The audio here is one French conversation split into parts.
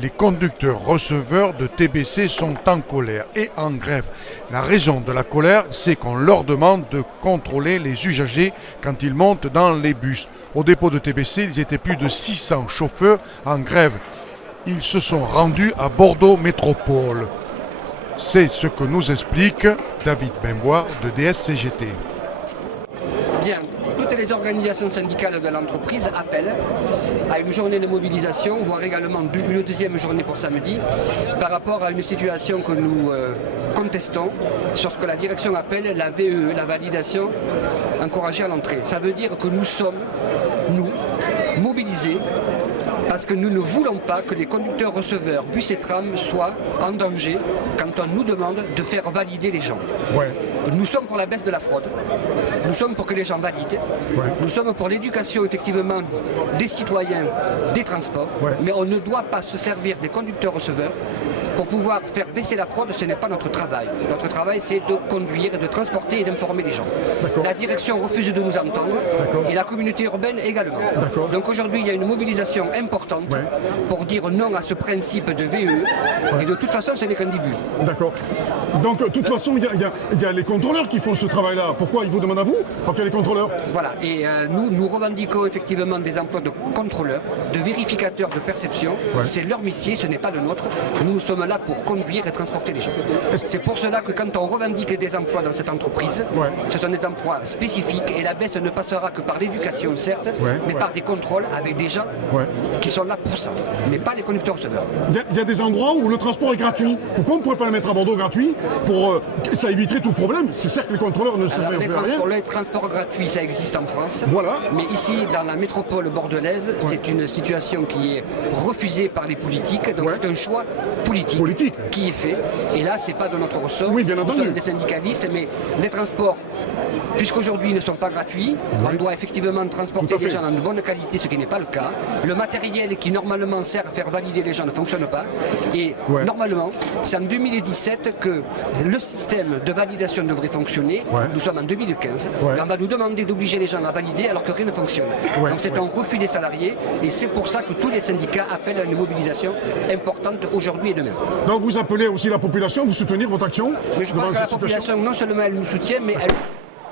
Les conducteurs receveurs de TBC sont en colère et en grève. La raison de la colère, c'est qu'on leur demande de contrôler les usagers quand ils montent dans les bus. Au dépôt de TBC, ils étaient plus de 600 chauffeurs en grève. Ils se sont rendus à Bordeaux Métropole. C'est ce que nous explique David Benbois de DSCGT. Bien, toutes les organisations syndicales de l'entreprise appellent à une journée de mobilisation, voire également une deuxième journée pour samedi, par rapport à une situation que nous contestons sur ce que la direction appelle la VEE, la validation encouragée à l'entrée. Ça veut dire que nous sommes, nous, mobilisés parce que nous ne voulons pas que les conducteurs receveurs, bus et trams soient en danger quand on nous demande de faire valider les gens. Ouais. Nous sommes pour la baisse de la fraude, nous sommes pour que les gens valident, nous sommes pour l'éducation effectivement des citoyens des transports, mais on ne doit pas se servir des conducteurs receveurs pour pouvoir faire baisser la fraude. Ce n'est pas notre travail. Notre travail, c'est de conduire, de transporter et d'informer les gens. La direction refuse de nous entendre et la communauté urbaine également. Donc aujourd'hui, il y a une mobilisation importante pour dire non à ce principe de VE et de toute façon, ce n'est qu'un début. D'accord. Donc de toute façon, il y a les contrôleurs qui font ce travail-là. Pourquoi ils vous demandent à vous? Parce qu'il y a les contrôleurs. Voilà. Et nous revendiquons effectivement des emplois de contrôleurs, de vérificateurs de perception. C'est leur métier, ce n'est pas le nôtre. Nous sommes là pour conduire et transporter les gens. C'est pour cela que quand on revendique des emplois dans cette entreprise, ce sont des emplois spécifiques et la baisse ne passera que par l'éducation, certes, mais par des contrôles avec des gens qui sont là pour ça, mais pas les conducteurs receveurs. Il y a des endroits où le transport est gratuit. Pourquoi on ne pourrait pas le mettre à Bordeaux gratuit pour ça éviterait tout problème? C'est certes que les contrôleurs ne servent à rien. Les transports gratuits, ça existe en France. Voilà. Mais ici, dans la métropole bordelaise, c'est une situation qui est refusée par les politiques. Donc c'est un choix politique qui est fait. Et là, c'est pas de notre ressort. Oui, bien Nous entendu. sommes des syndicalistes, mais les transports, puisqu'aujourd'hui ils ne sont pas gratuits, on doit effectivement transporter les gens dans de bonne qualité, ce qui n'est pas le cas. Le matériel qui normalement sert à faire valider les gens ne fonctionne pas. Et normalement, c'est en 2017 que le système de validation devrait fonctionner. Nous sommes en 2015. Et on va nous demander d'obliger les gens à valider alors que rien ne fonctionne. Donc c'est un refus des salariés et c'est pour ça que tous les syndicats appellent à une mobilisation importante aujourd'hui et demain. Donc vous appelez aussi la population, vous soutenir votre action? Mais je pense que la population, non seulement elle nous soutient, mais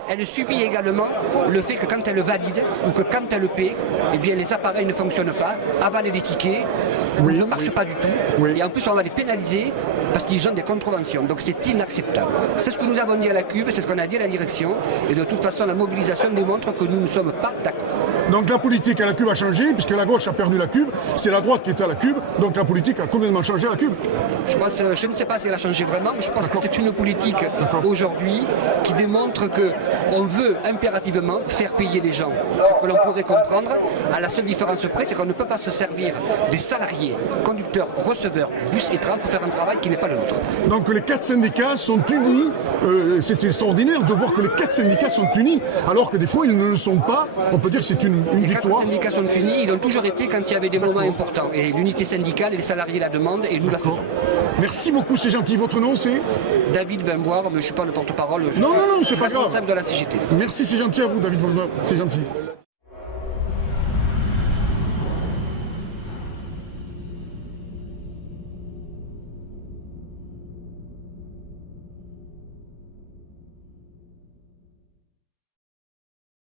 elle subit également le fait que quand elle valide ou que quand elle paie, eh bien les appareils ne fonctionnent pas, avalent les tickets, ne marchent pas du tout. Et en plus on va les pénaliser parce qu'ils ont des contraventions. Donc c'est inacceptable. C'est ce que nous avons dit à la CUB, c'est ce qu'on a dit à la direction. Et de toute façon la mobilisation démontre que nous ne sommes pas d'accord. Donc la politique à la CUB a changé, puisque la gauche a perdu la CUB, c'est la droite qui était à la CUB, donc la politique a complètement changé à la CUB. Je ne sais pas si elle a changé vraiment, mais je pense que c'est une politique aujourd'hui qui démontre qu'on veut impérativement faire payer les gens. Ce que l'on pourrait comprendre, à la seule différence près, c'est qu'on ne peut pas se servir des salariés, conducteurs, receveurs, bus et trams pour faire un travail qui n'est pas le nôtre. Donc les 4 syndicats sont unis, c'est extraordinaire de voir que les 4 syndicats sont unis, alors que des fois ils ne le sont pas. On peut dire que c'est une les victoire. 4 syndicats sont unis, ils ont toujours été quand il y avait des moments importants. Et l'unité syndicale, les salariés la demandent et nous la faisons. Merci beaucoup, c'est gentil. Votre nom c'est? David Benbois, mais je ne suis pas le porte-parole, je suis non, c'est pas grave. responsable de la CGT. Merci, c'est gentil à vous, David Benbois, c'est gentil.